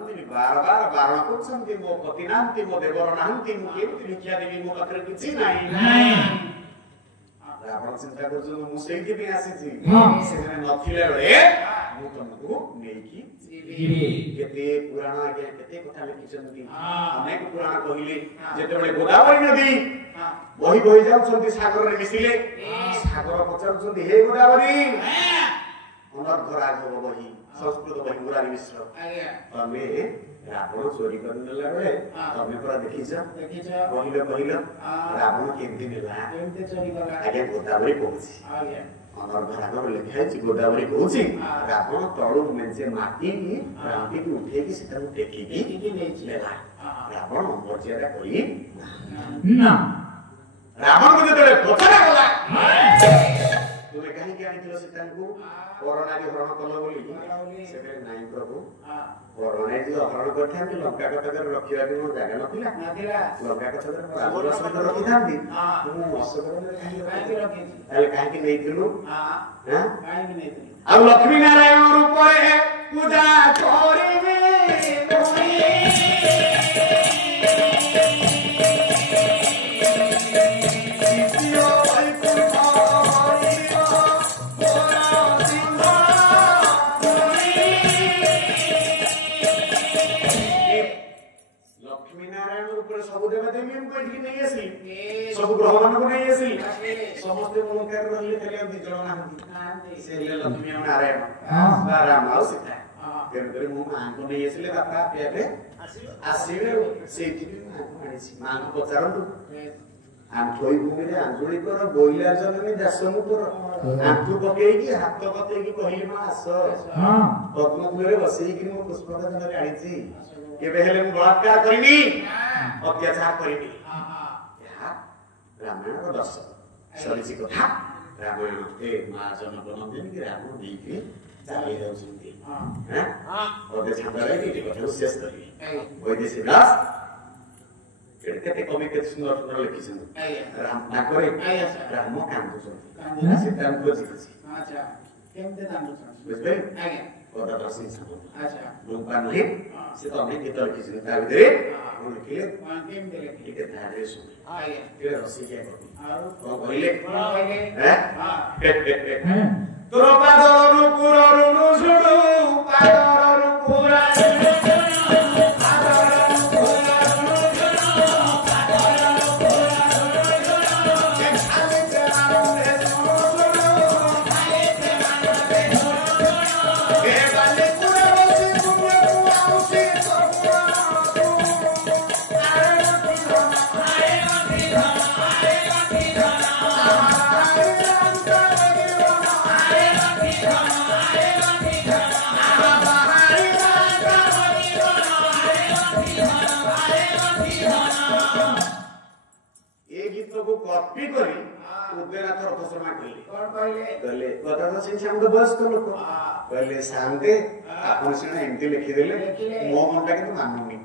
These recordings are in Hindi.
ଶୁଣନ୍ତିନି ବାର ବାର ବାରଣ କରୁଛନ୍ତି ମୋ ପତି ନାହାନ୍ତି ମୋ ଦେବର ନାହାନ୍ତି ମୁଁ କେମିତି ଭିକ୍ଷା ଦେବି ମୋ ପାଖରେ କିଛି ନାହିଁ ଆପଣ ଚିନ୍ତା କରୁଛନ୍ତି ମୁଁ ସେଇଥିପାଇଁ ଆସିଛି ସେମାନେ ନଥିଲା ବେଳେ ମୁଁ ତମକୁ ନେଇକି କେତେ ପୁରାଣ ଆଜ୍ଞା କେତେ କଥା ଲେଖିଛନ୍ତି ଅନେକ ପୁରାଣ କହିଲେ ଯେତେବେଳେ ଗୋଦାବରୀ ନଦୀ ବହି ବହି ଯାଉଛନ୍ତି ସାଗରରେ ମିଶିଲେ ସାଗର ପଚାରୁଛନ୍ତି ହେ ଗୋଦାବରୀ ଅନର୍ଘ ରାଘବ ବହି ସଂସ୍କୃତ ବହି ମୁରାରୀ ମିଶ୍ର ତମେ ରାବଣ ଚୋରି କରି ନେଲା ବେଳେ ତମେ ପୁରା ଦେଖିଛ କହିଲ ରାବଣ କେମିତି ନେଲା ଆଜ୍ଞା ଗୋଦାବରୀ କହୁଛି ଅନର୍ଘ ରାଘବ ଲେଖା ହେଇଛି ଗୋଦାବରୀ କହୁଛି ରାବଣ ତଳୁ ମେଞ୍ଚେ ମାଟି ରାମ୍ପିକି ଉଠେଇକି ସେଟାକୁ ଟେକିକି ନେଲା ରାବଣ ଅମର୍ଯ୍ୟାଦା କରି ରାବଣକୁ ଯେତେବେଳେ ପଚରାଗଲା ତୁମେ କାହିଁକି ଆଣିଥିଲ ସୀତାଙ୍କୁ ପରନାରୀ ହରଣ କଲ ବୋଲି ସେଠାରେ ନାଇଁ ପ୍ରଭୁ ପରନାରୀ ହରଣ କରିଥାନ୍ତି ଲଙ୍କା କଟକରେ ରଖିବାକୁ ମୋର ଜାଗା ନଥିଲା ଲଙ୍କା କଟକରେ ରାବଣ ସହିତ ରଖିଥାନ୍ତି ମୁଁ ଅଶୋକରେ ତାହେଲେ କାହିଁକି ନେଇଥିଲୁ ଆଉ ଲକ୍ଷ୍ମୀ ନାରାୟଣ ରୂପରେ ପୂଜା କରିବି सब देवदेवी नहीं आसी सब ग्रह मान को नहीं आसी समस्त मुलकार रहले खाली दी जण नाहंती से लक्ष्मी नारायण राम आ सीता तेरे मु मां को नहीं आसीले बापा पे आसीले सेठी मां को आनीसी मां को पचारंतु आंठोई भूमि रे आंजुली कर बोइला जननी दासमु कर आंठू पकेई हाथ पकेई कहिली मां आस पद्म फूले बसेई कि मु पुष्पक धरे आनीची केबे हेले मु बलात्कार करिनी अत्याचार करिनी रामायण को दर्शन सरिसी कथा रामायण ए मां जन बनंदिन कि राम देकी चाली जाउछन्ती हैं ओदे छांदरे कि कथा शेष करी वैदेशी दास केते कवि के सुंदर सुंदर लिखिछन् राम ना करे राम कांदुछन् सीता को जिछि अच्छा केमते कांदुछन् बुझबे आज्ञा ओदा दर्शन सब अच्छा रूपा नहीं से तो हमें कितर किसी ने तार दे उन लिखिले केमते लिखि के धारे सुन आज्ञा के रसी के को कहले हैं हां तोर पादर रूपुर रुनु सुडु पादर रूपुरा कॉपी करी उदयनाथ रथ शर्मा कहले कोन कहले कथा तो से हम तो बस को लोक कहले शांते आपन से एमती लिखि देले मो मनटा के तो मानूनी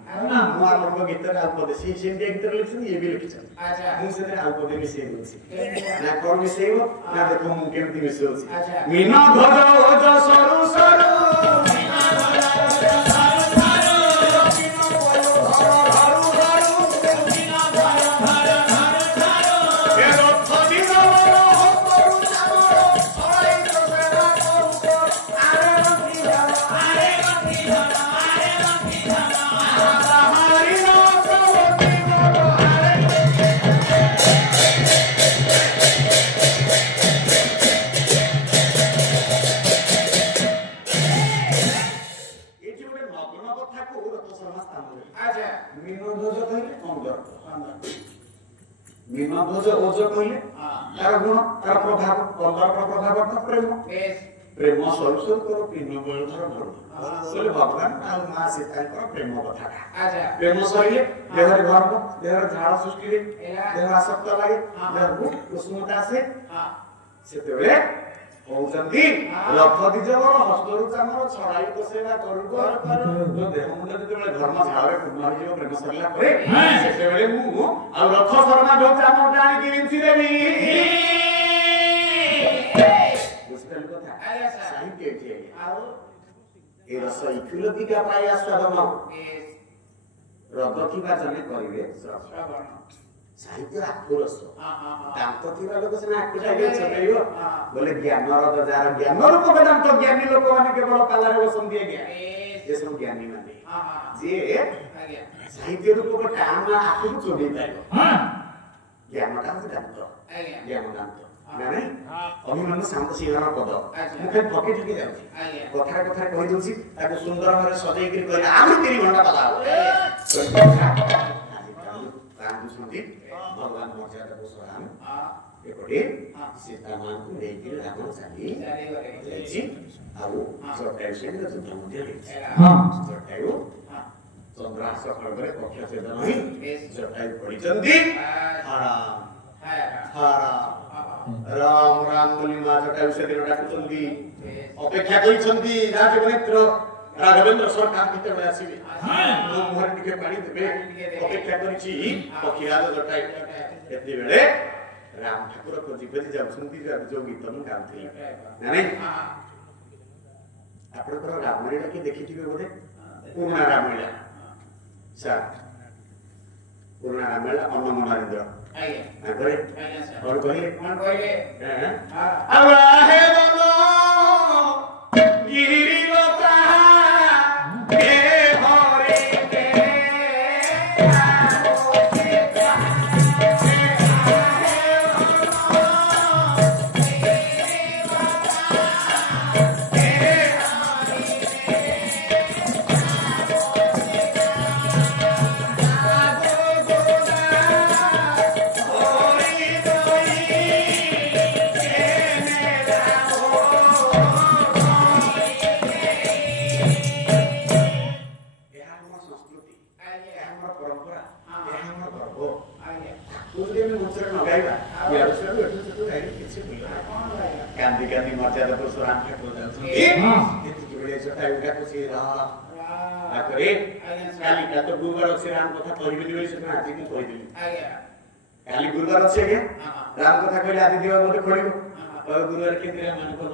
मो आपन गीत रे आप से सेमती गीत लिखछन ये भी लिखछन अच्छा मु से आ पदे मिसे होछि ना कोन मिसेइबो ना देखो मु केमती मिसे होछि मीना भज ओज सरू सरू मीना भज मीनध्वज ओज कहले तार गुण तार प्रभाव पंदर प्रभाव तो प्रेम प्रेम स्वरूप कर पिन बलधर धर बोले भगवान आ मां सीता कर प्रेम कथा अच्छा प्रेम सरिले देहर गर्भ देहर झाड़ सृष्टि रे देह आसक्त लागे देह कुसुमता से हां सेते बेले होउचंती रथ दिजवर हस्तरु चामर छड़ाई बसेला करू जो देह मुंड जते बेले धर्म झाड़े पूर्ण हो जीव प्रेम सरिला करे सेते बेले मु आ रथ शर्मा जो चामर जानी कि विंसी देबी बुझते कथा आया साहित्य के आउ ए रस इकुलतिका पाई आस्वादन रग थिबा जने करिवे श्रवण साहित्य आखु रस दांत थिबा लोक से आखु जागे छबेयो बोले ज्ञान रग जार ज्ञान रूप दांत ज्ञानी लोक माने केवल पालारे बसंती आज्ञा ये सब ज्ञानी माने जे साहित्य रूप को टाइम आखु चोदी पाइबो ज्ञान दांत ज्ञान दांत माने अभिमन्यु शांत सिंहर पद मुखे फके ठके जाउची कथा कथा कहि दउची ताको सुंदर भाबे सजै करी कहले आम 3 घंटा पला राम सुनती भगवान मर्यादा को सराम एपटे सीता मान को लेके राम साली जाइची आउ सरकार से युद्ध मध्य हां सरकार चंद्रास खड़गरे पक्ष से नहीं सरकार पड़ी चंदी राम राम बोली मा जटायु से दिन डाकुचंदी अपेक्षा करिसंदी राजनेत्र राघवेंद्र सरकार भीतर आसीबे तो मोहर टिके पानी देबे अपेक्षा करिछि पखिराज जटायु एते बेले राम ठाकुर को जीवति जाउछंती जो गीत मु गाउथि नानी आपनकर रामलीला के देखिथिबे बोले पूर्ण रामलीला सा पूर्ण रामलीला अन्न नरेंद्र आगे करे और कहले अब हे बोलो गिरी लोका के हरे के गांधी गांधी मर्यादा को सुराम ठाकुर जाउछन एति बेले जटायु का खुशी रहा करे काली का तो गुरुवार अछि राम कथा कहिबे दिबै से आज की कहि दिली काली गुरुवार अछि के राम कथा कहले आदि देवा बोले खोलिबो और गुरुवार के दिन मान को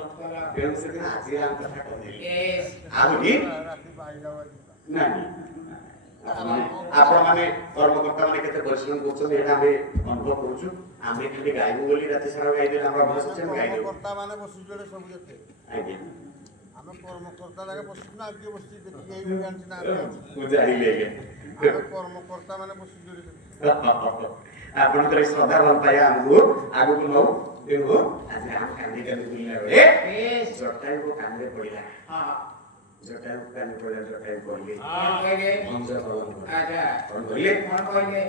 बेन से दिन आज राम कथा कहि दिली आबि नाही आपण माने कर्मकर्ता माने केते परिश्रम करछन एटा हम अनुभव करूछु आमे खाली गाइबो बोली राति सारा गाइ देला हमरा भरोसा छै गाइ कर्ता माने बसि जोड़े सब जते आगे हम कर्मकर्ता लागे बसि ना आगे बसि देखि गाइ जानछि ना बुझाई लेगे कर्मकर्ता माने बसि जोड़े आपण करे श्रद्धा भल पाया हमहु आगु को नौ देखो आज हम कांदी कांदी बुलिला रे जटायु को कांदे पड़िला हां जटायु कांदे पड़िला जटायु कहले मंज भवन आजा कोन कहले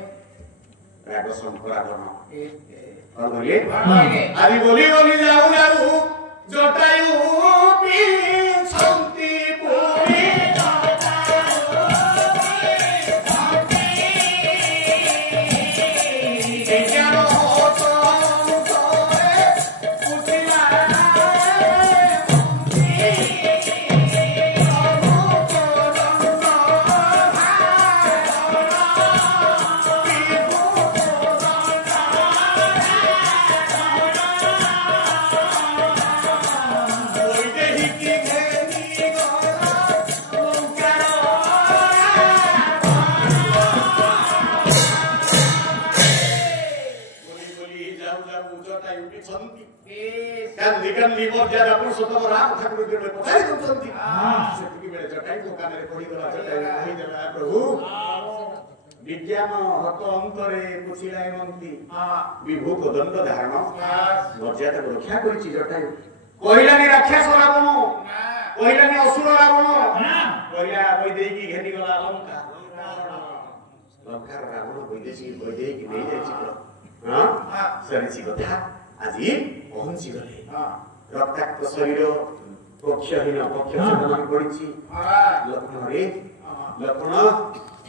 राग संपराधन कोन कहले आदि बोली बोली जाऊ जाऊ जटायु पी छंती पूरी गांधी मर्यादा पुरुषोत्तम राम ठाकुर के पछाई दउछंती सेति बेले जटायु को काने पड़ी गला जटायु कहि देला प्रभु विज्ञान हत अंतरे पुछिलाय मंती विभू को दंड धारण मर्यादा को रक्षा करिछि जटायु कहिलानी राक्षस रावण कहिलानी असुर रावण कहिला बई देकी घेनी गला लंका रावण बई देकी नै जाइछि हां सरिछि कथा আজি পৌঁছি গলে রক্তাক্ত শরীর পক্ষহীন পক্ষ চেতনা পড়িছি লক্ষণ রে লক্ষণ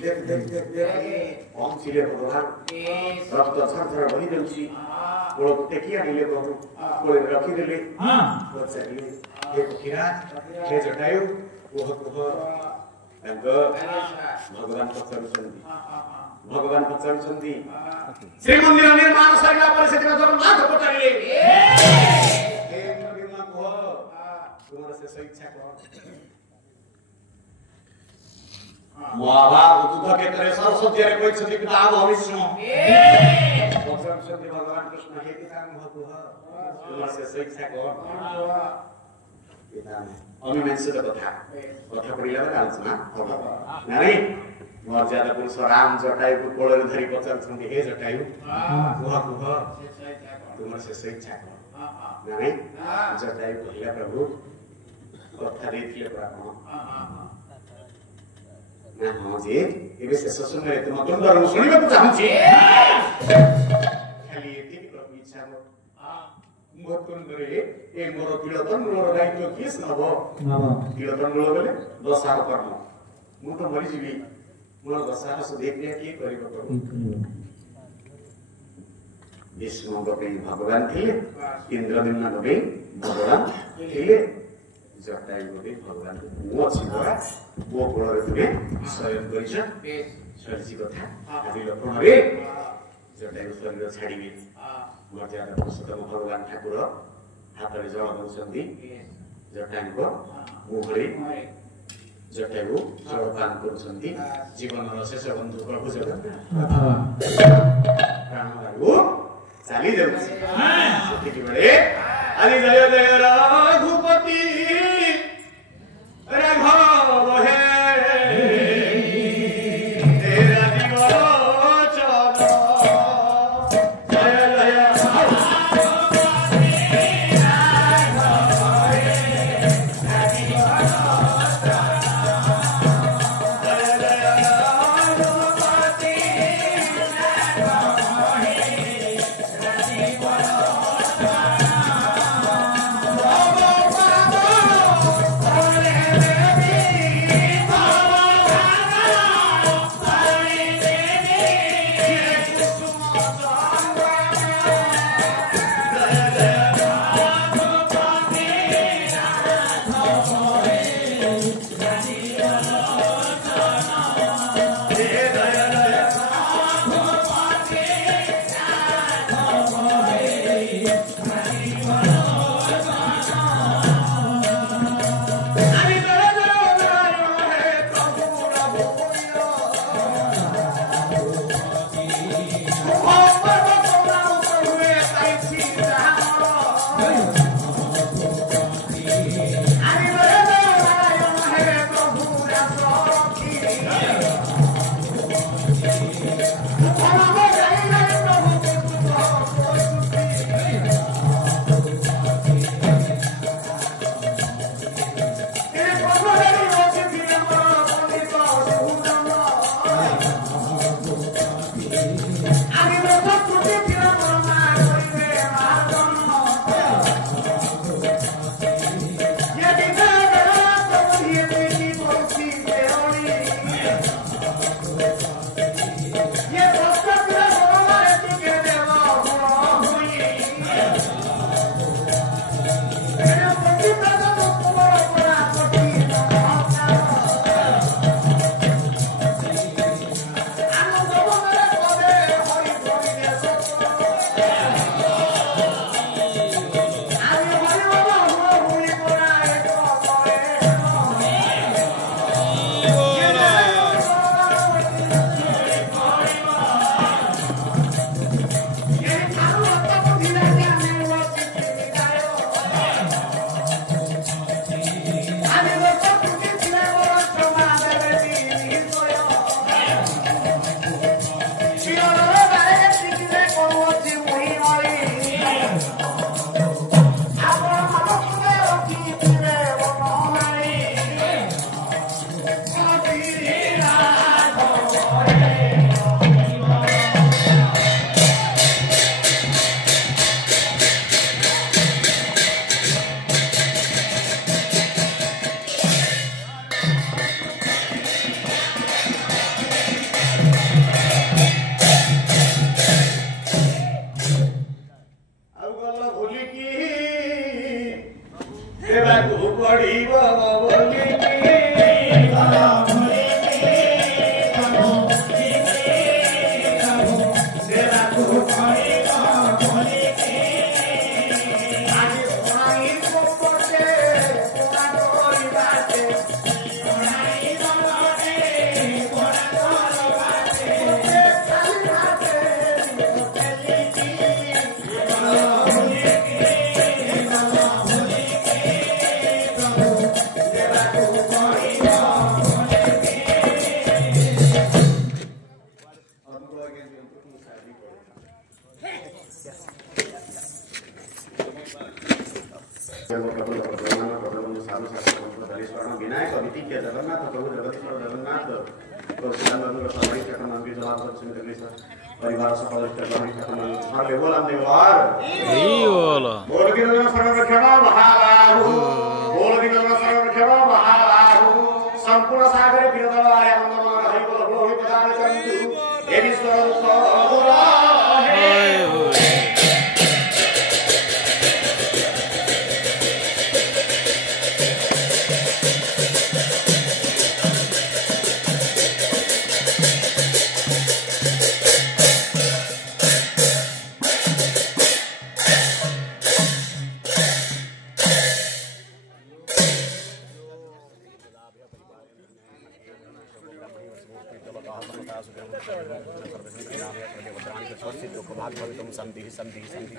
দেখ দেখ দেখ দেখ পৌঁছিলে ভগবান রক্ত ছরছর বহি যাଉଛି কোড় টেকি আনিলে বহু কোড় রখি দেলে বচাইলে হে পক্ষীরাজ হে জটায়ু কোহ কোহ ତାଙ୍କ ଭଗବାନ ପଚାରୁଛନ୍ତି ଭଗବାନ ପଚାରୁଛନ୍ତି ଶ୍ରୀମନ୍ଦିର ନିର୍ମାଣ ସରିଲା ପରେ ସେଦିନ ଜଗନ୍ନାଥ ପଚାରିଲେ ହେ ନିର୍ମାଣ କୁହ ତୁମର ଶେଷ ଇଚ୍ଛା କଣ महाभारत युद्ध क्षेत्र में सरस्वती रे कोई छथि पिता भविष्य सरस्वती भगवान कृष्ण हेति काम तुम से शिक्षा को अमीमांसित कथा पढ़िला आलोचना हम नहीं मर्यादा पुरुष राम जटायु को कोଳରେ धरी पचारछन्ति हे जटायु कुह कुह तुम से शिक्षा को नहीं जटायु कहिला प्रभु कथा देथिले प्राण ना हां जे एबे शेष समय तुम तुंदर सुनिबा को चाहूची खाली एति प्रभु इच्छा हो तुंदरे ए मोर तिलतन मोर दायित्व किस नबो तिलतन बोले दशार कर्म मु तो मरि जीवी मोर दशार से देखले के करिबो प्रभु विष्णु को भगवान थे इंद्रद्युम्न को भगवान थे जटायु को भगवान मो छिबरा वो कोଳରେ तुमे स्वयं करिछ सरसी कथा आदि लक्षण रे जटायु शरीर छाड़िबे मर्यादा पुरुषोत्तम भगवान ठाकुर हाथ में जल दौरान जटायु को मुहरे जटायु जलपान कर जीवन शेष बंधु प्रभु जगन्नाथ प्राणवायु चली जाए अरे जय जय रघुपति राघव है तेरा जीवन चलो जय जय पड़ी विनायक अद्वितीय जगन्नाथ प्रभु जगदीश्वर जगन्नाथ परिवार सकल बोल संपूर्ण सागर शांति शांति शांति